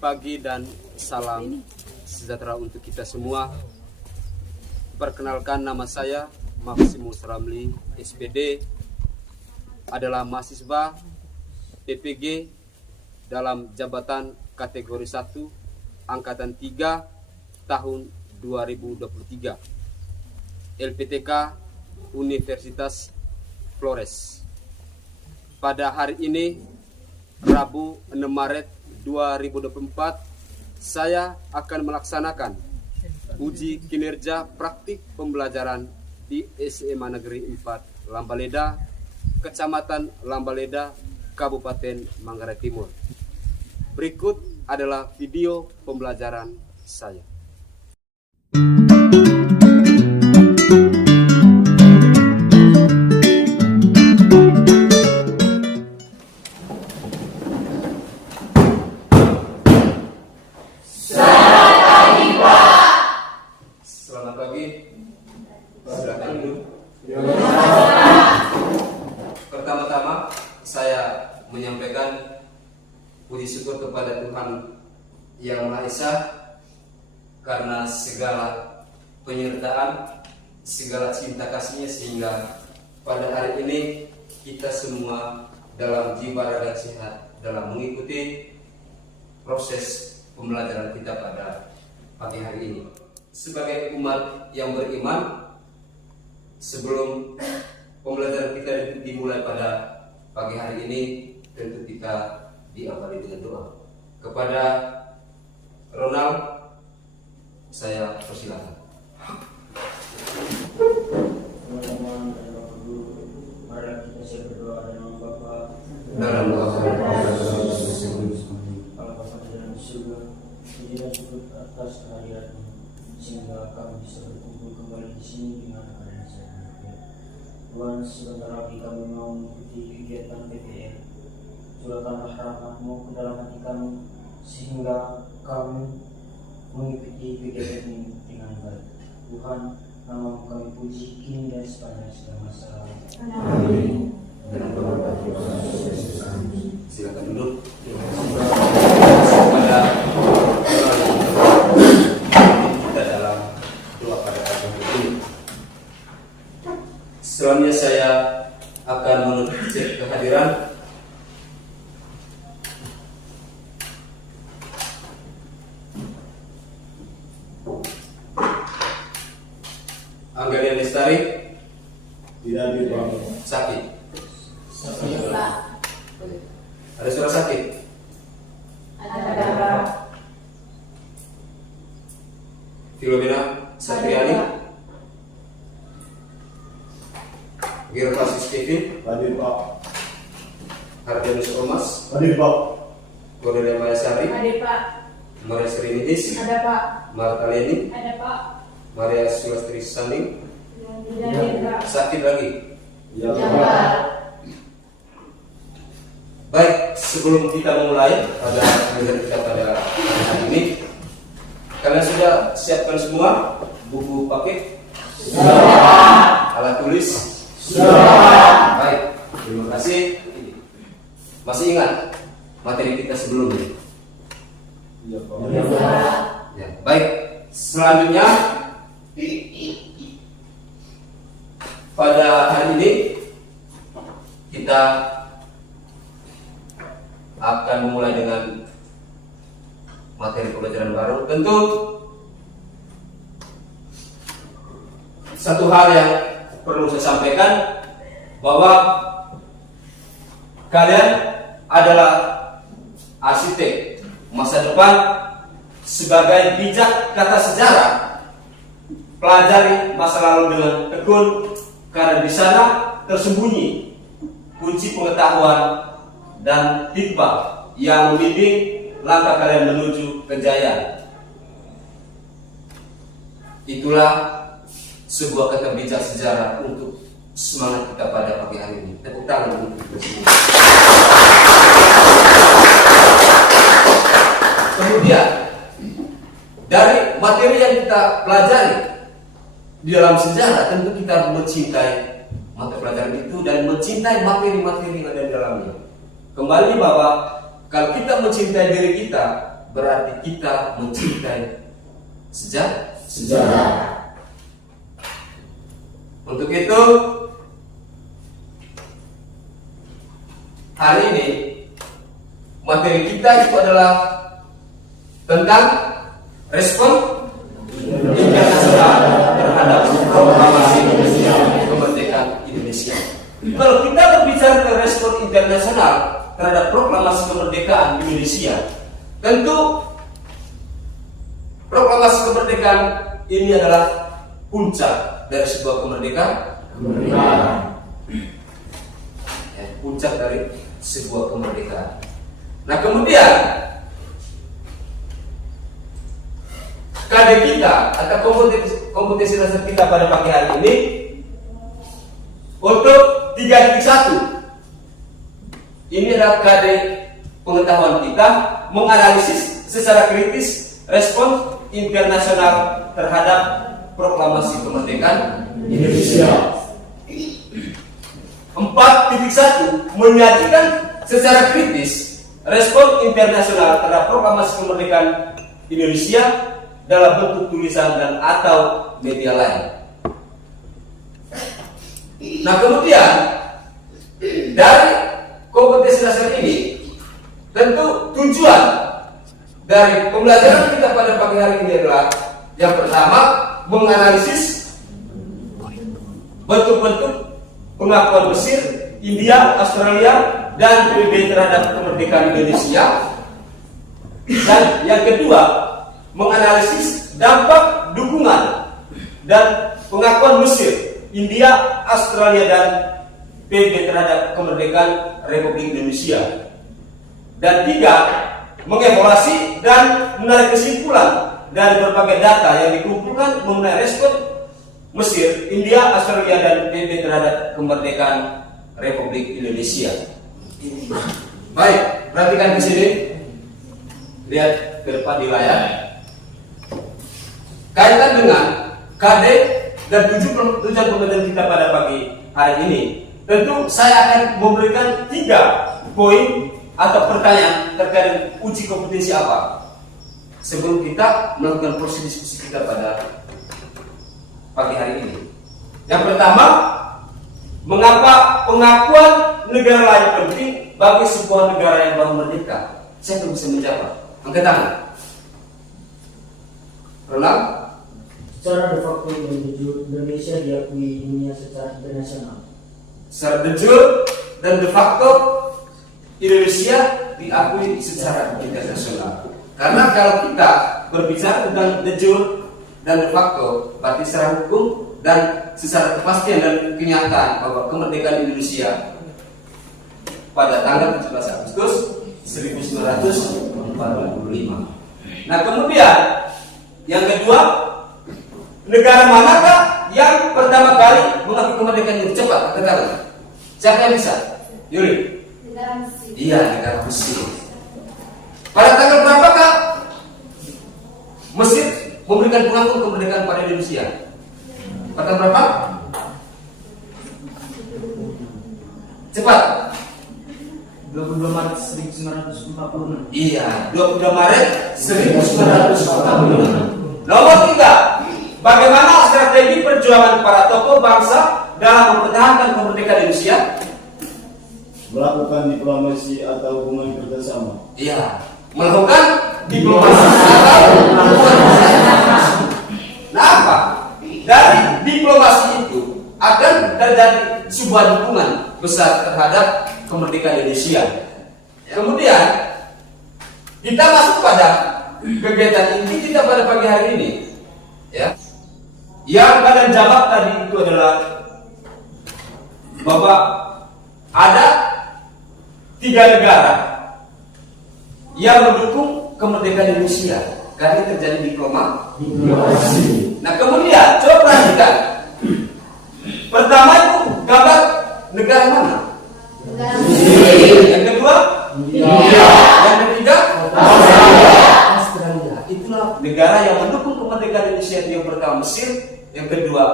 pagi dan salam sejahtera untuk kita semua. Perkenalkan, nama saya Maximus Ramli, SPD, adalah mahasiswa PPG dalam jabatan kategori 1 Angkatan 3 tahun 2023 LPTK Universitas Flores. Pada hari ini, Rabu 6 Maret 2024, saya akan melaksanakan uji kinerja praktik pembelajaran di SMA Negeri 4 Lambaleda, Kecamatan Lambaleda, Kabupaten Manggarai Timur. Berikut adalah video pembelajaran saya. Selamat pagi. Silakan duduk. Pertama-tama saya menyampaikan puji syukur kepada Tuhan Yang Maha Esa karena segala penyertaan, segala cinta kasih-Nya, sehingga pada hari ini kita semua dalam jiwa raga sehat dalam mengikuti proses pembelajaran kita pada pagi hari ini. Sebagai umat yang beriman, sebelum pembelajaran kita dimulai pada pagi hari ini, tentu kita diawali dengan doa. Kepada Ronald, saya persilakan. Teman-teman dan Bapak Guru, mari kita siap berdoa dengan Bapa. Dalam doa Kalau Bapa di dalam surga, pujilah syukur atas kehadiran-Mu, sehingga kami bisa berkumpul kembali di sini dengan keadaan sehat. Tuhan, sebentar lagi kami mau mengikuti kegiatan PPR. Curahkanlah rahmat-Mu ke dalam hati kami, sehingga kami mengikuti kegiatan ini dengan baik. Tuhan, nama-Mu kami puji kini dan sepanjang segala masa. Amin. Silakan duduk. Kepada kita dalam doa pada pagi ini. Selanjutnya saya akan mengecek kehadiran. Anggalian Lestari tidak dibangun. sakit. Sakit, Pak. Ada suara sakit? Ada, Pak. Filomena Satriani, Gervasis Kevin, Hadir Pak. Hardianus Omas, Hadir Pak. Cordelia Mayasari, Ada, Pak. Maria Serenitis, Ada, Pak. Marta Leni, Ada, Pak. Maria Sulastri Saning. Ada, Pak. Sakit lagi? Ya Ya, Pak. Pak. Baik, sebelum kita memulai pada pembelajaran kita pada hari ini, kalian sudah siapkan semua buku paket? Sudah. Alat tulis? Sudah. Baik, terima kasih. Masih ingat materi kita sebelumnya? Ya Pak. Ya, Pak. Ya, baik. Selanjutnya pada hari ini kita akan memulai dengan materi pelajaran baru. Tentu satu hal yang perlu saya sampaikan, bahwa kalian adalah arsitek masa depan. Sebagai bijak kata sejarah, pelajari masa lalu dengan tekun, karena di sana tersembunyi kunci pengetahuan dan hikmah yang membimbing langkah kalian menuju kejayaan. Itulah sebuah kata bijak sejarah untuk semangat kita pada pagi hari ini. Tepuk tangan untuk kita semua. Kemudian dari materi yang kita pelajari di dalam sejarah, tentu kita mencintai mata pelajaran itu dan mencintai materi-materi yang ada di dalamnya. Kembali bahwa kalau kita mencintai diri kita, berarti kita mencintai Sejarah. Untuk itu, hari ini materi kita itu adalah tentang respon internasional terhadap proklamasi kemerdekaan Indonesia. Kalau kita berbicara tentang respon internasional terhadap proklamasi kemerdekaan Indonesia, tentu proklamasi kemerdekaan ini adalah puncak dari sebuah kemerdekaan. Puncak dari sebuah kemerdekaan. Nah, kemudian KD kita atau kompetisi dasar kita pada pagi hari ini untuk 3.1 ini adalah KD pengetahuan kita menganalisis secara kritis respon internasional terhadap proklamasi kemerdekaan Indonesia. 4.1 menyajikan secara kritis respon internasional terhadap proklamasi kemerdekaan Indonesia dalam bentuk tulisan dan atau media lain. Nah, kemudian dari kompetisi dasar ini tentu tujuan dari pembelajaran kita pada pagi hari ini adalah yang pertama menganalisis bentuk-bentuk pengakuan Mesir, India, Australia, dan PBB terhadap kemerdekaan Indonesia. Dan yang kedua, menganalisis dampak dukungan dan pengakuan Mesir, India, Australia, dan PBB terhadap kemerdekaan Republik Indonesia. Dan tiga, mengevaluasi dan menarik kesimpulan dari berbagai data yang dikumpulkan mengenai respon Mesir, India, Australia, dan PBB terhadap kemerdekaan Republik Indonesia. Baik, perhatikan di sini, lihat ke depan di layar. Kaitan dengan KD dan tujuan pembelajaran kita pada pagi hari ini, tentu saya akan memberikan 3 poin atau pertanyaan terkait dengan uji kompetensi apa sebelum kita melakukan proses diskusi kita pada pagi hari ini. Yang pertama, mengapa pengakuan negara lain penting bagi sebuah negara yang baru merdeka? Siapa yang bisa menjawab? Angkat tangan. Ronald? Secara de facto dan de jure Indonesia diakui dunia secara internasional. Secara de jure dan de facto Indonesia diakui secara internasional. Karena kalau kita berbicara tentang de jure dan de facto, berarti secara hukum dan secara kepastian dan kenyataan bahwa kemerdekaan Indonesia pada tanggal 17 Agustus 1945. Nah, kemudian yang kedua, negara manakah yang pertama kali mengakui kemerdekaan ini? Cepat katakan. Siapa yang bisa? Yuri. Negara Mesir. Iya, negara Mesir. Pada tanggal berapakah Mesir memberikan pengakuan kemerdekaan pada Indonesia? Pada berapa? Cepat. 22 Maret 1946. Iya, 22 Maret 1946. Nomor 3. Bagaimana strategi perjuangan para tokoh bangsa dalam mempertahankan kemerdekaan Indonesia? Melakukan diplomasi atau hubungan kerjasama. Iya, melakukan diplomasi atau hubungan kerjasama. Nah, apa? Dari diplomasi itu akan terjadi sebuah dukungan besar terhadap kemerdekaan Indonesia. Kemudian kita masuk pada kegiatan inti kita pada pagi hari ini, ya. Yang kalian jawab tadi itu adalah bahwa ada 3 negara yang mendukung kemerdekaan Indonesia karena terjadi diplomasi. Nah, kemudian coba perhatikan. Pertama itu gambar negara mana? Negara Mesir. Yang kedua, India. Yang ketiga, Australia. Itulah negara yang mendukung kemerdekaan Indonesia. Yang pertama Mesir, yang kedua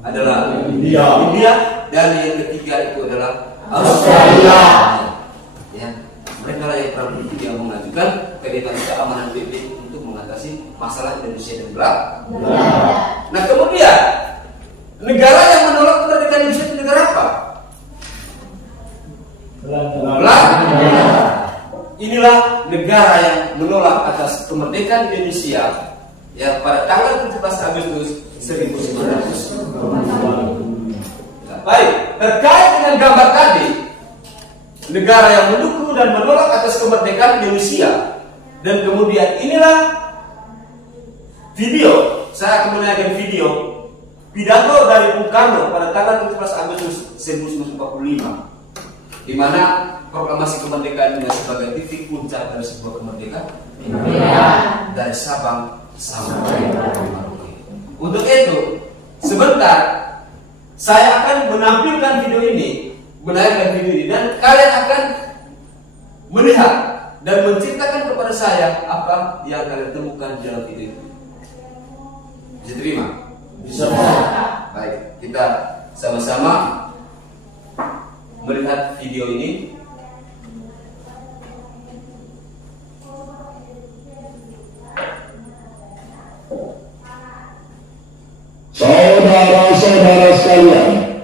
adalah India, dan yang ketiga itu adalah Australia. Ya, mereka lah yang pernah yang mengajukan kegiatan keamanan PBB untuk mengatasi masalah Indonesia dan Belanda. Nah kemudian negara yang menolak kemerdekaan Indonesia itu negara apa? Belanda. Inilah negara yang menolak atas kemerdekaan Indonesia yang pada tanggal 17 Agustus 1945. Baik, terkait dengan gambar tadi, negara yang mendukung dan menolak atas kemerdekaan Indonesia, dan kemudian inilah video. Saya akan menayangkan video pidato dari Bung Karno pada tanggal 17 Agustus 1945, di mana proklamasi kemerdekaan Indonesia sebagai titik puncak dari sebuah kemerdekaan dari Sabang sampai Merauke. Untuk itu, sebentar saya akan menampilkan video ini, menayangkan video ini, dan kalian akan melihat dan menceritakan kepada saya apa yang kalian temukan di dalam video itu. Bisa terima? Bisa. Baik, kita sama-sama melihat video ini. Saudara-saudara sekalian,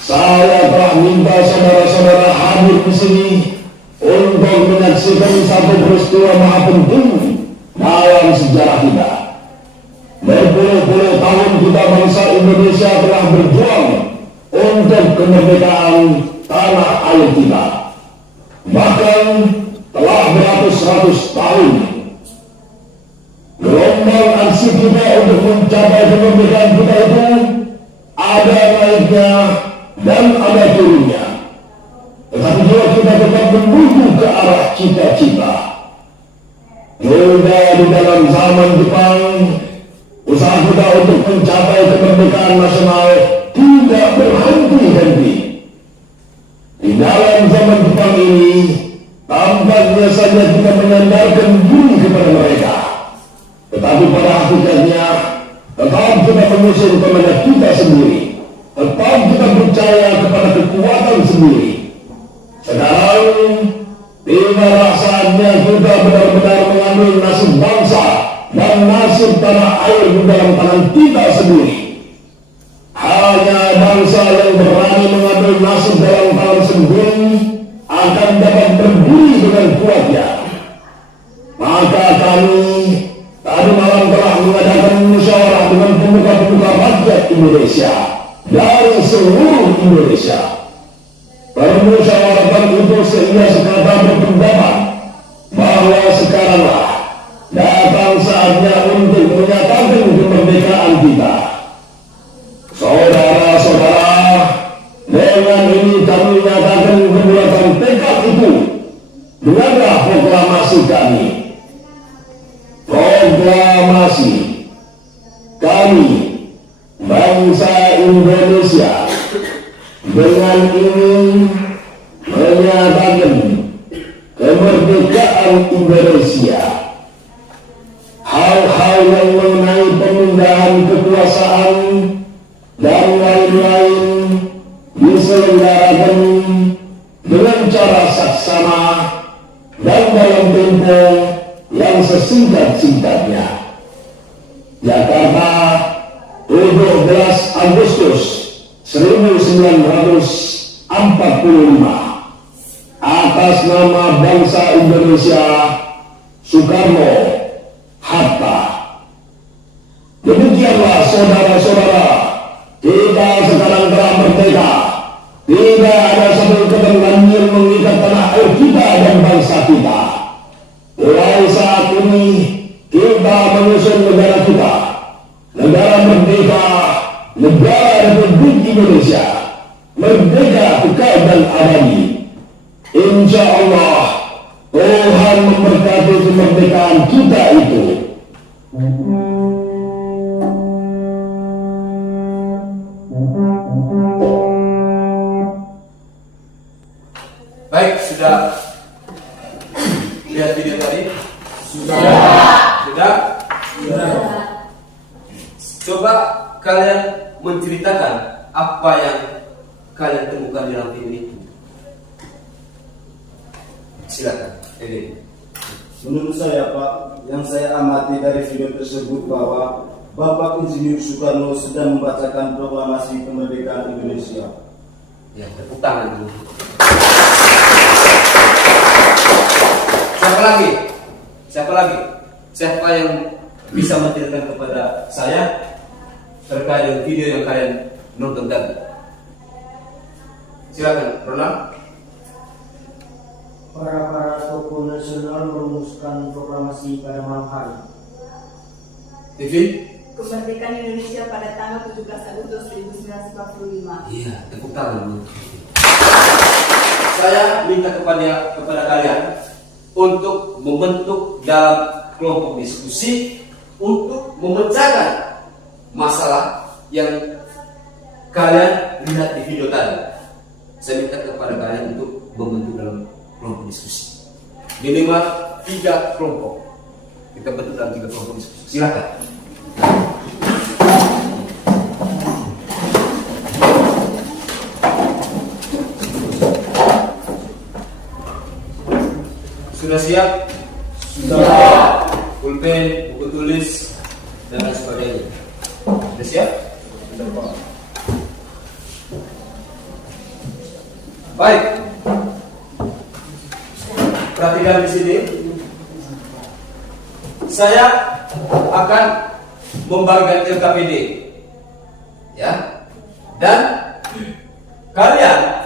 saya telah minta saudara-saudara hadir di sini untuk menyaksikan satu peristiwa maha penting dalam sejarah kita. Berpuluh-puluh tahun kita bangsa Indonesia telah berjuang untuk kemerdekaan tanah air kita. Bahkan telah beratus-ratus tahun gelombang aksi kita untuk mencapai kemerdekaan kita itu ada naiknya dan ada turunnya. Tetapi juga kita tetap menuju ke arah cita-cita. Juga di dalam zaman Jepang, usaha kita untuk mencapai kemerdekaan nasional tidak berhenti-henti. Di dalam zaman Jepang ini, tampaknya saja kita menyandarkan diri kepada mereka. Tetapi pada hakikatnya, tetap kita menyusun kepada kita sendiri. Tetap kita percaya kepada kekuatan sendiri. Sekarang, tibalah saatnya kita benar-benar mengambil nasib bangsa dan nasib tanah air di dalam tangan kita sendiri. Hanya bangsa yang berani mengambil nasib dalam tangan sendiri akan dapat berdiri dengan kuatnya. Maka kami tadi malam telah mengadakan musyawarah dengan pemuka-pemuka rakyat Indonesia dari seluruh Indonesia. Permusyawaratan itu sehingga sekata berpendapat bahwa sekaranglah datang saatnya untuk menyatakan kemerdekaan kita. Saudara-saudara, dengan ini kami menyatakan kebulatan tekad itu. Dengarlah proklamasi kami. Proklamasi kami, bangsa Indonesia, dengan ini menyatakan kemerdekaan Indonesia. Hal-hal yang mengenai pemindahan kekuasaan dan lain-lain diselenggarakan dengan cara saksama dan dalam tempo yang sesingkat-singkatnya. Jakarta, 17 Agustus 1945. Atas nama bangsa Indonesia, Soekarno, Hatta. Demikianlah saudara-saudara, kita sekarang telah merdeka. Tidak ada satu ketentuan yang mengikat tanah air kita dan bangsa kita. Mulai saat ini kita menyusun negara kita, negara merdeka, negara Republik Indonesia, merdeka kekal dan abadi. Insya Allah Tuhan memberkati kemerdekaan kita itu. Baik, sudah lihat video tadi? Sudah. Coba kalian menceritakan apa yang kalian temukan di dalam video itu. Silakan, Ede. Menurut saya Pak, yang saya amati dari video tersebut bahwa Bapak Insinyur Soekarno sedang membacakan proklamasi kemerdekaan Indonesia. Ya, tepuk tangan dulu. Siapa lagi? Siapa lagi? Siapa yang bisa menceritakan kepada saya terkait dengan video yang kalian nonton tadi? Silakan, Ronald. Para tokoh nasional merumuskan proklamasi pada malam hari. Tiffin? Kemerdekaan Indonesia pada tanggal 17 Agustus 1945. Iya, tepuk tangan dulu. Saya minta kepada kalian untuk membentuk dalam kelompok diskusi untuk memecahkan masalah yang kalian lihat di video tadi. Saya minta kepada kalian untuk membentuk dalam kelompok diskusi. Minimal 3 kelompok. Kita bentuk dalam 3 kelompok diskusi. Silakan. Sudah siap? Sudah. Pulpen, buku tulis, dan lain sebagainya. Sudah siap? Sudah Pak. Baik. Perhatikan di sini. Saya akan membagikan LKPD, ya, dan kalian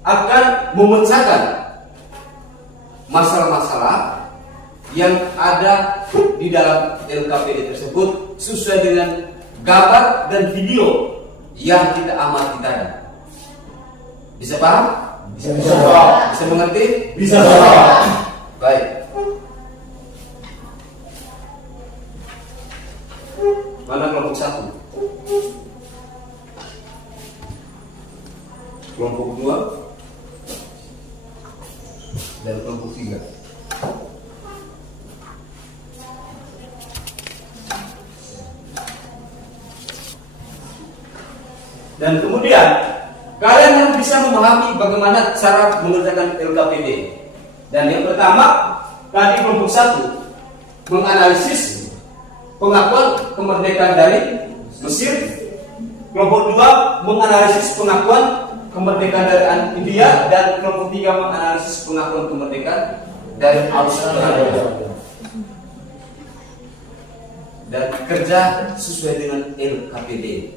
akan memecahkan masalah-masalah yang ada di dalam LKPD tersebut sesuai dengan gambar dan video yang kita amati tadi. Bisa paham? Bisa Pak. Bisa mengerti? Bisa Pak. Baik. Mana kelompok 1? Kelompok 2 dan kelompok 3. Dan kemudian kalian harus bisa memahami bagaimana cara mengerjakan LKPD. Dan yang pertama, tadi kelompok 1 menganalisis pengakuan kemerdekaan dari Mesir. Kelompok 2 menganalisis pengakuan kemerdekaan dari India, dan kelompok 3 menganalisis pengakuan kemerdekaan dari Australia. Dan kerja sesuai dengan LKPD.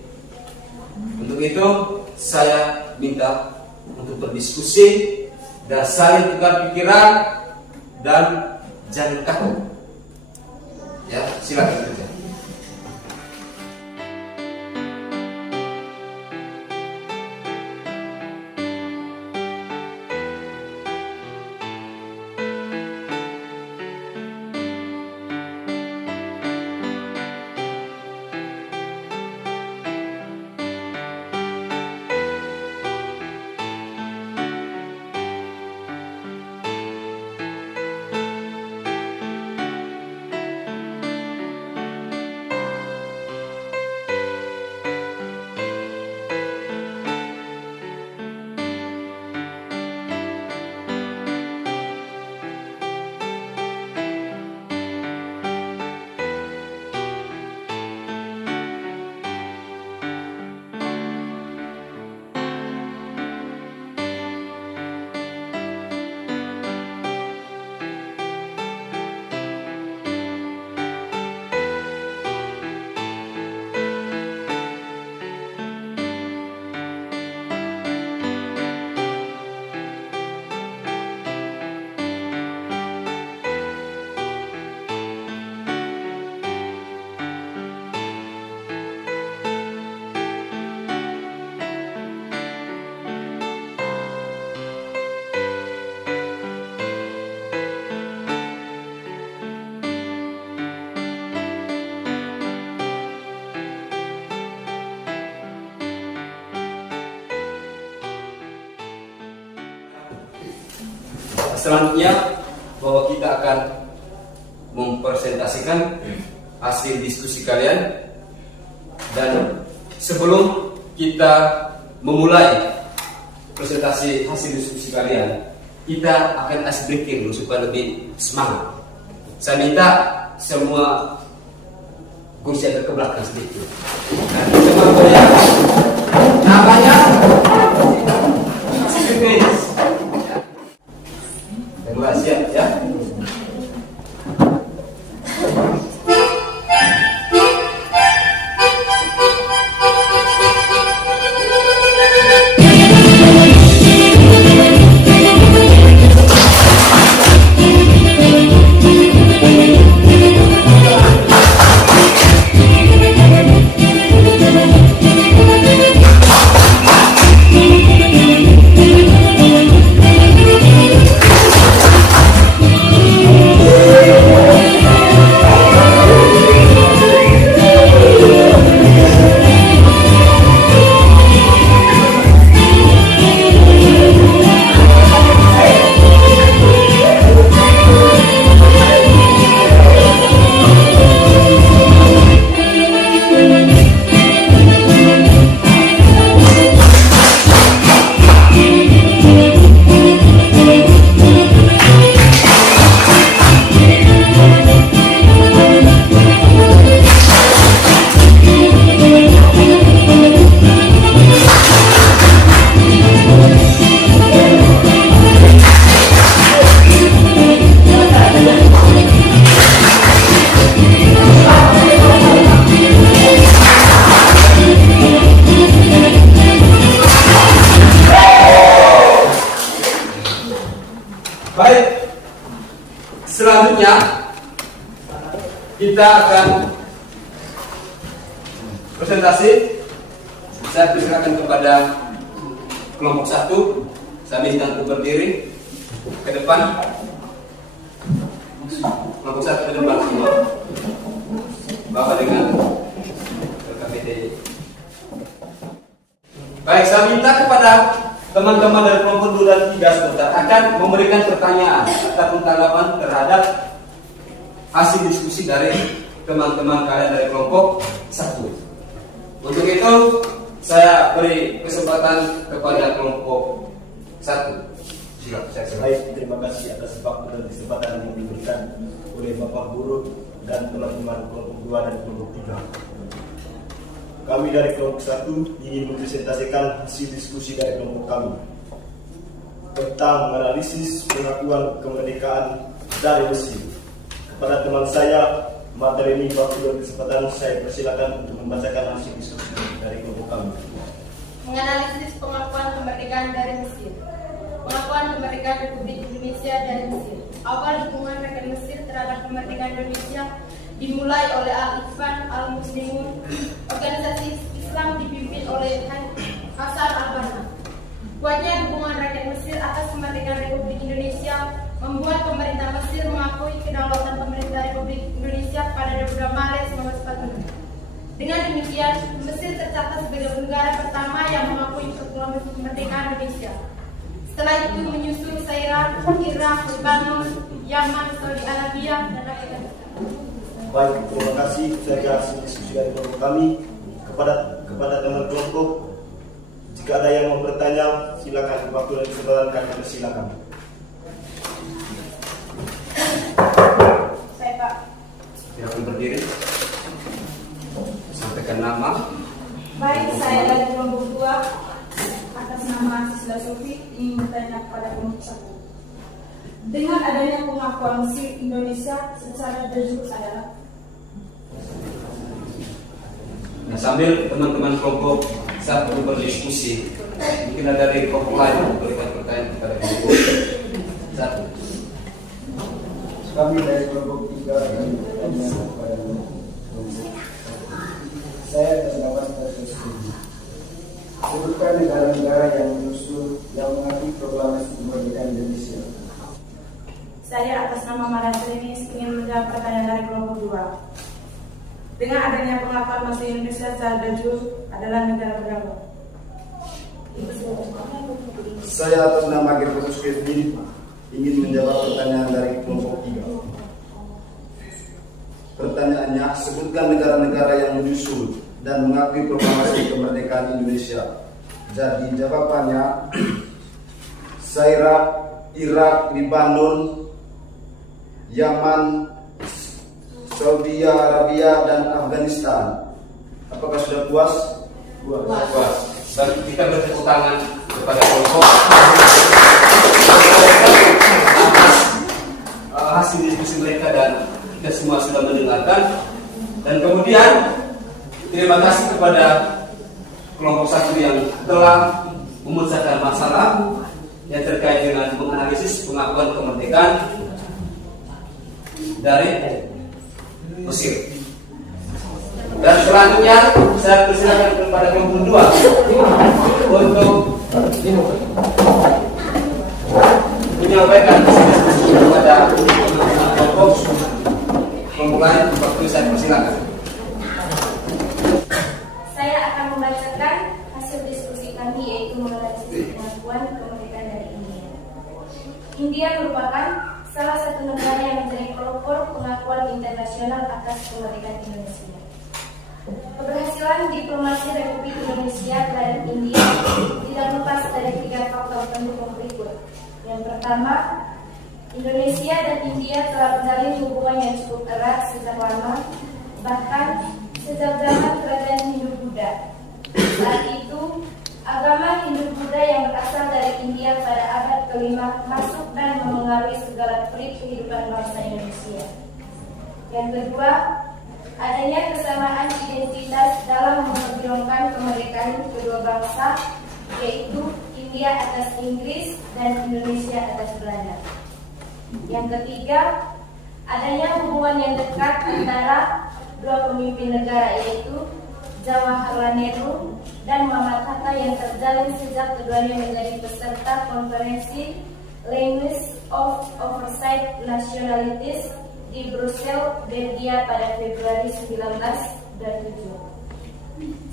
Untuk itu saya minta untuk berdiskusi dan saling tukar pikiran dan jangan kaku. Ya, silakan kerja. Selanjutnya bahwa kita akan mempresentasikan hasil diskusi kalian, dan sebelum kita memulai presentasi hasil diskusi kalian, kita akan ice breaking dulu supaya lebih semangat. Saya minta semua kursi agak ke belakang sedikit. Nah, teman-teman ya, namanya Squeeze. Kedua siap ya. Baik, selanjutnya kita akan presentasi. Saya persilakan kepada kelompok 1. Saya minta untuk berdiri ke depan. Kelompok 1 ke depan semua. Bapak dengan KPD. Baik, saya minta kepada teman-teman dari kelompok 2 dan 3 sebentar akan memberikan pertanyaan ataupun tanggapan terhadap hasil diskusi dari teman-teman kalian dari kelompok 1. Untuk itu saya beri kesempatan kepada kelompok 1. Silakan. Baik, terima kasih atas waktu dan kesempatan yang diberikan oleh Bapak Guru dan teman-teman kelompok 2 dan kelompok 3. Kami dari kelompok 1 ingin mempresentasikan hasil diskusi dari kelompok kami tentang menganalisis pengakuan kemerdekaan dari Mesir. Kepada teman saya, materi ini waktu dan kesempatan saya persilakan untuk membacakan hasil diskusi dari kelompok kami. Menganalisis pengakuan kemerdekaan dari Mesir. Pengakuan kemerdekaan Republik Indonesia dari Mesir. Awal dukungan rakyat Mesir terhadap kemerdekaan Indonesia dimulai oleh Al-Ikhwan Al-Muslimun, organisasi Islam dipimpin oleh Hasan Al-Banna. Kuatnya dukungan rakyat Mesir atas kemerdekaan Republik Indonesia membuat pemerintah Mesir mengakui kedaulatan pemerintah Republik Indonesia pada 22 Maret 1945. Dengan demikian, Mesir tercatat sebagai negara pertama yang mengakui proklamasi kemerdekaan Indonesia. Setelah itu menyusul Syria, Irak, Lebanon, Yaman, Saudi Arabia, dan Afghanistan. Baik, terima kasih. Saya hasil diskusi dari kelompok kami. Kepada teman kelompok, jika ada yang mau bertanya, silakan. Waktu dan kesempatan kami persilakan. Saya Pak. Silakan berdiri. Sampaikan nama. Baik, saya dari kelompok 2 atas nama Sisla Sofi ingin bertanya kepada kelompok 1. Dengan adanya pengakuan Mesir Indonesia secara de jure adalah. Nah, sambil teman-teman kelompok 1 berdiskusi, mungkin ada dari kelompok lain yang memberikan pertanyaan kepada kelompok 1. Kami dari kelompok 3 akan bertanya kepada kelompok. Saya terdapat dari studi. Sebutkan negara-negara yang menyusul yang mengakui proklamasi kemerdekaan Indonesia. Saya atas nama Marasrinis ingin menjawab pertanyaan dari kelompok 2. Dengan adanya pengakuan Mesir Indonesia secara de jure adalah negara berapa? Saya atas nama Gervatus Kevin ingin menjawab pertanyaan dari kelompok 3. Pertanyaannya, sebutkan negara-negara yang menyusul dan mengakui proklamasi kemerdekaan Indonesia. Jadi jawabannya Syria, Irak, Lebanon, Yaman, Saudi Arabia, dan Afghanistan. Apakah sudah puas? Puas. Dan kita bertepuk tangan kepada kelompok atas hasil diskusi mereka, dan kita semua sudah mendengarkan. Dan kemudian terima kasih kepada kelompok satu yang telah memecahkan masalah yang terkait dengan menganalisis pengakuan kemerdekaan dari Mesir. Dan selanjutnya saya persilakan kepada kelompok dua untuk menyampaikan diskusi kepada kelompok lain. Waktu saya persilakan. Saya akan membacakan hasil diskusi kami, yaitu mengenai pengakuan kemerdekaan dari India. India merupakan salah satu negara yang menjadi pelopor pengakuan internasional atas kemerdekaan Indonesia. Keberhasilan diplomasi Republik Indonesia terhadap India tidak lepas dari 3 faktor pendukung berikut. Yang pertama, Indonesia dan India telah menjalin hubungan yang cukup erat sejak lama, bahkan sejak zaman kerajaan Hindu-Buddha. Saat itu, agama Hindu-Buddha yang berasal dari India pada abad ke-5 masuk dan memengaruhi segala pelik kehidupan bangsa Indonesia. Yang kedua, adanya kesamaan identitas dalam memperjuangkan kemerdekaan kedua bangsa, yaitu India atas Inggris dan Indonesia atas Belanda. Yang ketiga, adanya hubungan yang dekat antara dua pemimpin negara, yaitu Jawaharlal Nehru dan Muhammad Hatta, yang terjalin sejak keduanya menjadi peserta konferensi Language of Oversight Nationalities di Brussels, Belgia pada Februari 1927.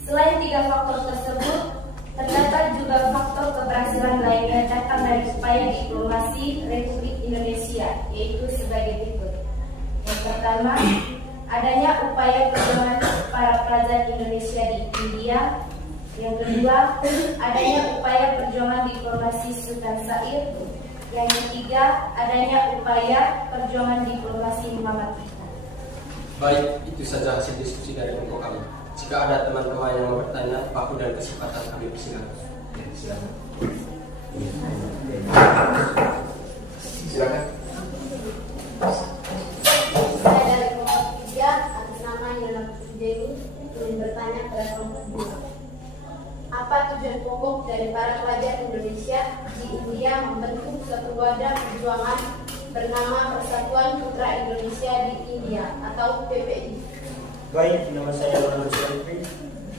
Selain 3 faktor tersebut, terdapat juga faktor keberhasilan lainnya datang dari upaya diplomasi Republik Indonesia, yaitu sebagai berikut. Yang pertama, adanya upaya perjuangan para pelajar Indonesia di India. Yang kedua, adanya upaya perjuangan diplomasi Sultan Said. Yang ketiga, adanya upaya perjuangan diplomasi Muhammad Hatta. Baik, itu saja hasil diskusi dari kelompok kami. Jika ada teman-teman yang mau bertanya, waktu dan kesempatan kami persilakan. Silakan. Silakan. Saya dari kelompok 3, atas nama Yona Putri Dewi, ingin bertanya kepada kelompok 2. Apa tujuan pokok dari para pelajar Indonesia di India membentuk suatu wadah perjuangan bernama Persatuan Putra Indonesia di India atau PPI? Baik, nama saya Ronald Syarifin,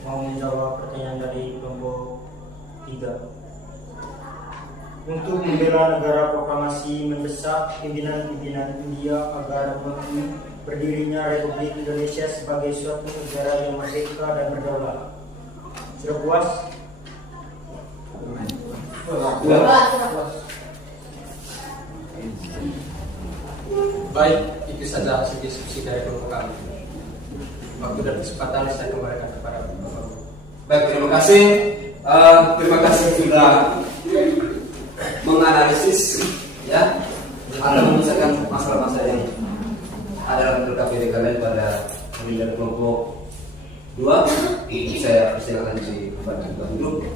mau menjawab pertanyaan dari kelompok 3. Untuk membela negara, proklamasi mendesak pimpinan-pimpinan India agar mengakui berdirinya Republik Indonesia sebagai suatu negara yang merdeka dan berdaulat. Sudah puas? Baik, itu saja hasil diskusi dari kelompok kami. Waktu dan kesempatan saya kembalikan kepada Bapak. Baik, terima kasih. Terima kasih sudah menganalisis, ya. Anda menyelesaikan masalah-masalah yang ada dalam PKPD kalian pada pemilihan kelompok 2. Saya persilakan di tempat duduk.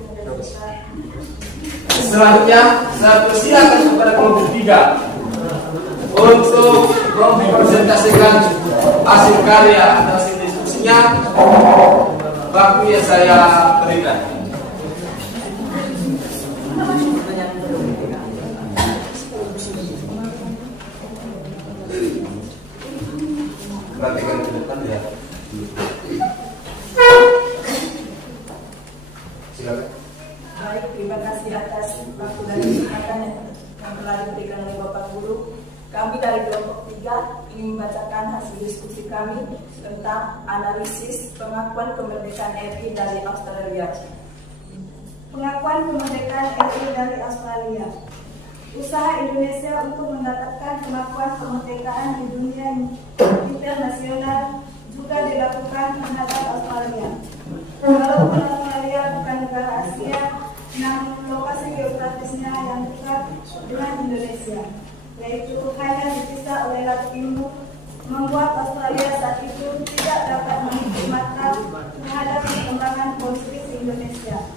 Selanjutnya saya persilakan kepada kelompok 3 untuk mempresentasikan hasil karya atau hasil diskusinya. Waktu yang saya berikan. Perhatikan ke depan ya. Silakan. Baik, terima kasih atas waktu dan kesempatan yang telah diberikan oleh Bapak Guru. Kami dari kelompok 3 ingin membacakan hasil diskusi kami tentang analisis pengakuan kemerdekaan RI dari Australia. Pengakuan kemerdekaan RI dari Australia. Usaha Indonesia untuk mendapatkan pengakuan kemerdekaan di dunia internasional juga dilakukan terhadap Australia. Walaupun Australia bukan negara Asia, namun lokasi geografisnya yang dekat dengan Indonesia, yaitu hanya dipisah oleh Laut Timur, membuat Australia saat itu tidak dapat mengikuti mata terhadap perkembangan politik di Indonesia.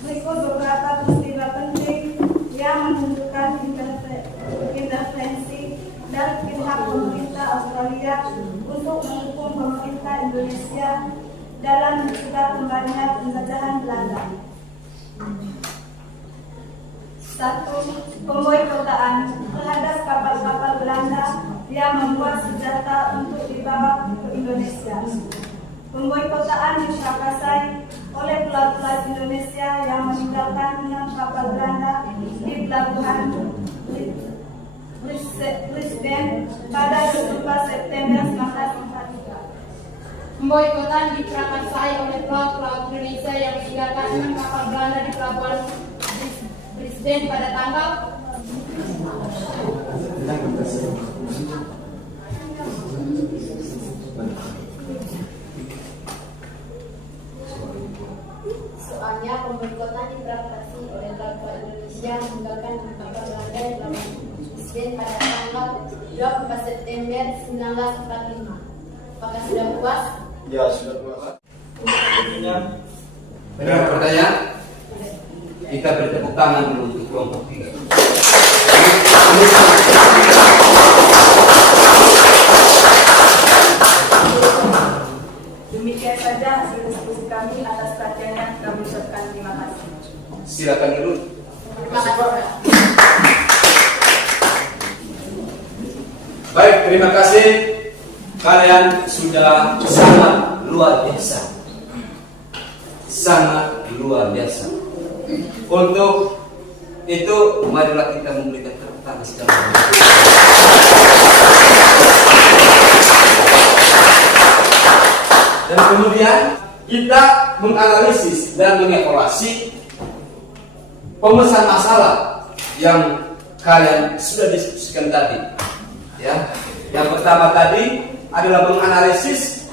Berikut beberapa peristiwa penting yang menunjukkan intervensi dan pihak pemerintah Australia untuk mendukung pemerintah Indonesia dalam mencegah kembalinya penjajahan Belanda. 1. Pemboikotan terhadap kapal-kapal Belanda yang membuat senjata untuk dibawa ke Indonesia. Pemboikotan diprakarsai oleh pelaut-pelaut Indonesia yang meninggalkan 6 kapal Belanda di pelabuhan Brisbane pada 24 September 1943. Pemboikotan diprakarsai oleh pelaut-pelaut Indonesia yang meninggalkan 6 kapal Belanda di pelabuhan Brisbane pada tanggal Soalnya pemboikotan diprakarsai oleh pelaut-pelaut Indonesia meninggalkan kapal Belanda di pelabuhan Brisbane pada tanggal 24 September 1945. Apakah sudah puas? Ya, sudah puas. Ada pertanyaan? Kita beri tepuk tangan dulu untuk kelompok 3. Demikian saja hasil diskusi kami. Atas perhatiannya kami ucapkan terima kasih. Silakan dulu. Terima kasih. Baik, terima kasih. Kalian sudah sangat luar biasa. Sangat luar biasa. Untuk itu, marilah kita memberikan tepuk tangan secara dan kemudian kita menganalisis dan mengevaluasi pemesan masalah yang kalian sudah diskusikan tadi. Ya, yang pertama tadi adalah menganalisis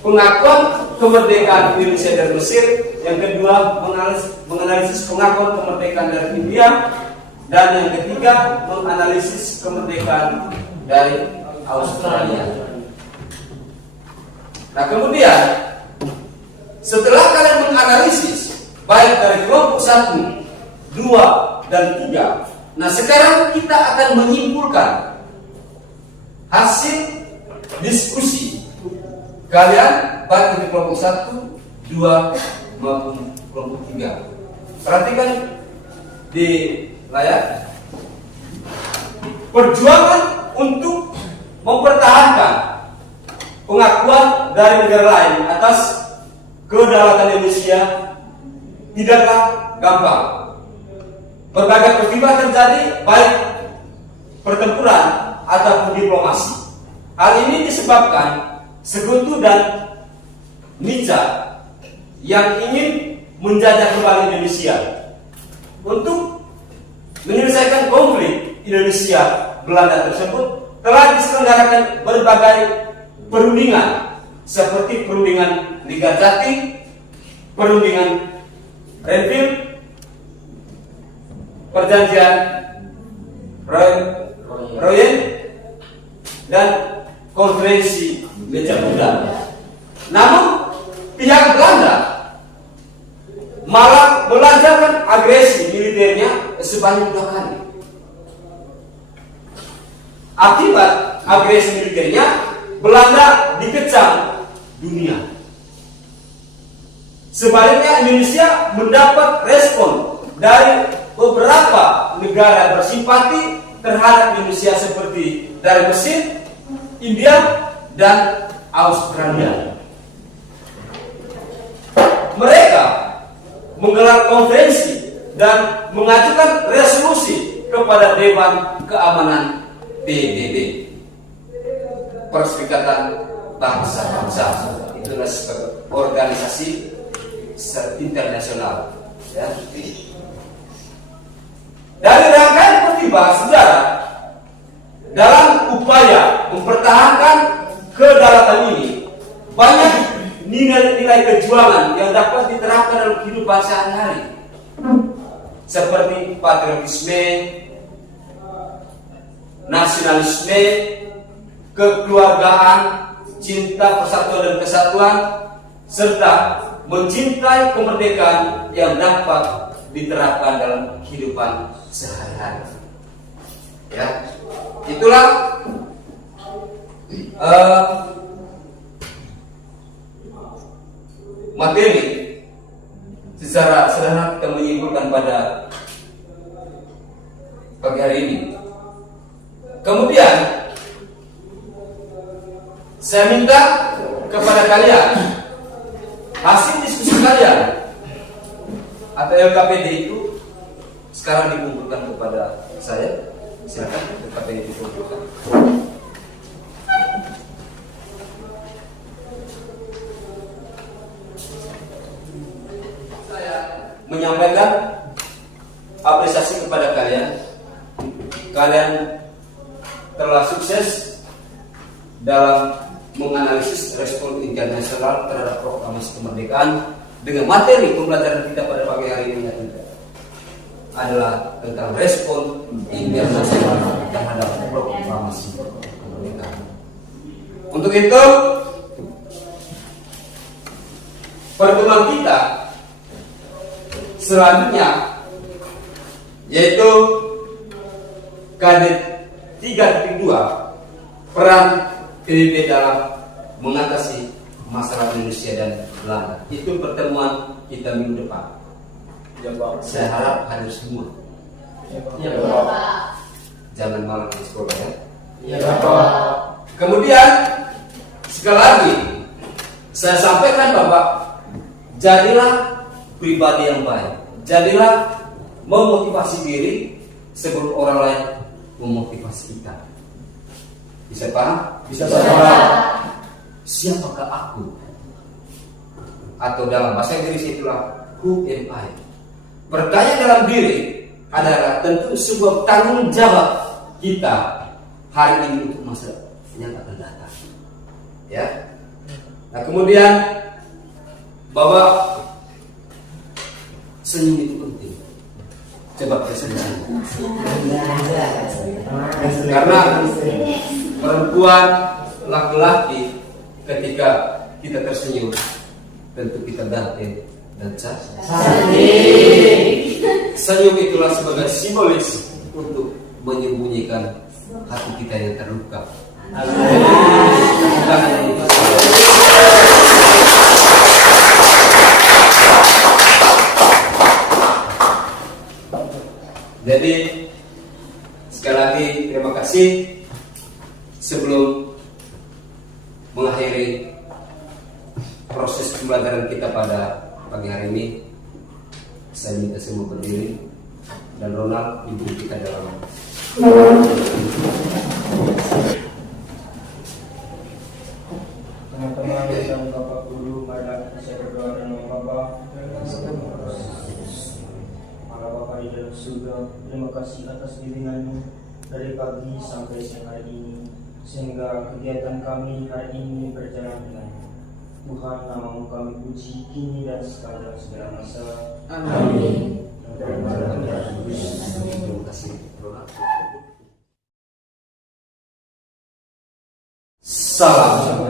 pengakuan kemerdekaan Indonesia dari Mesir, yang kedua menganalisis pengakuan kemerdekaan dari India, dan yang ketiga menganalisis kemerdekaan dari Australia. Nah, kemudian setelah kalian menganalisis baik dari kelompok 1, 2, dan 3, nah sekarang kita akan menyimpulkan hasil diskusi kalian baik di kelompok 1, 2, maupun kelompok 3. Perhatikan di layar. Perjuangan untuk mempertahankan pengakuan dari negara lain atas kedaulatan Indonesia tidaklah gampang. Berbagai peristiwa terjadi, baik pertempuran ataupun diplomasi. Hal ini disebabkan Sekutu dan Nica yang ingin menjajah kembali Indonesia. Untuk menyelesaikan konflik Indonesia Belanda tersebut telah diselenggarakan berbagai perundingan seperti perundingan Liga Jati, perundingan Renville, perjanjian Royen, dan konferensi Meja Bulan. Namun pihak Belanda malah melancarkan agresi militernya sebanyak 2 kali. Akibat agresi militernya, Belanda dikecam dunia. Sebaliknya Indonesia mendapat respon dari beberapa negara bersimpati terhadap Indonesia seperti dari Mesir, India, dan Australia. Mereka menggelar konferensi dan mengajukan resolusi kepada Dewan Keamanan PBB, Perserikatan Bangsa-Bangsa. Itulah organisasi internasional. Ya. Dari rangkaian pertimbangan saudara, dalam upaya mempertahankan kedaulatan ini, banyak nilai-nilai perjuangan yang dapat diterapkan dalam kehidupan sehari-hari, seperti patriotisme, nasionalisme, kekeluargaan, cinta persatuan dan kesatuan, serta mencintai kemerdekaan yang dapat diterapkan dalam kehidupan sehari-hari. Ya, itulah materi secara sederhana kita menyimpulkan pada pagi hari ini. Kemudian saya minta kepada kalian, hasil diskusi kalian atau LKPD itu sekarang dikumpulkan kepada saya. Silakan LKPD dikumpulkan. Saya menyampaikan apresiasi kepada kalian. Kalian telah sukses dalam menganalisis respon internasional terhadap proklamasi kemerdekaan dengan materi pembelajaran kita pada pagi hari ini adalah tentang respon internasional terhadap proklamasi kemerdekaan. Untuk itu, pertemuan kita selanjutnya yaitu KD 3.2, peran PBB dalam mengatasi masalah Indonesia dan Belanda. Itu pertemuan kita minggu depan. Saya harap hadir semua. Jangan malam di sekolah ya. Kemudian sekali lagi saya sampaikan Bapak, jadilah pribadi yang baik. Jadilah memotivasi diri sebelum orang lain memotivasi kita. Bisa paham? Bisa paham? Siapakah aku? Atau dalam bahasa Inggris itulah who am I? Berdaya dalam diri adalah tentu sebuah tanggung jawab kita hari ini untuk masa yang akan datang. Ya. Nah kemudian bahwa senyum itu penting. Coba kita senyum. Karena perempuan, laki-laki ketika kita tersenyum tentu kita ganteng dan cantik. Senyum itulah sebagai simbolis untuk menyembunyikan hati kita yang terluka. Jadi sekali lagi terima kasih. Sebelum mengakhiri proses pembelajaran kita pada pagi hari ini, saya minta semua berdiri dan Ronald ibu kita dalam. Teman-teman dan Bapak Guru, mari saya berdoa dan Bapak. Para Bapak di dalam surga, terima kasih atas bimbingan-Mu dari pagi sampai siang hari ini, sehingga kegiatan kami hari ini berjalan dengan Tuhan. Nama-Mu kami puji kini dan segala masa. Amin. Terima kasih. Salam.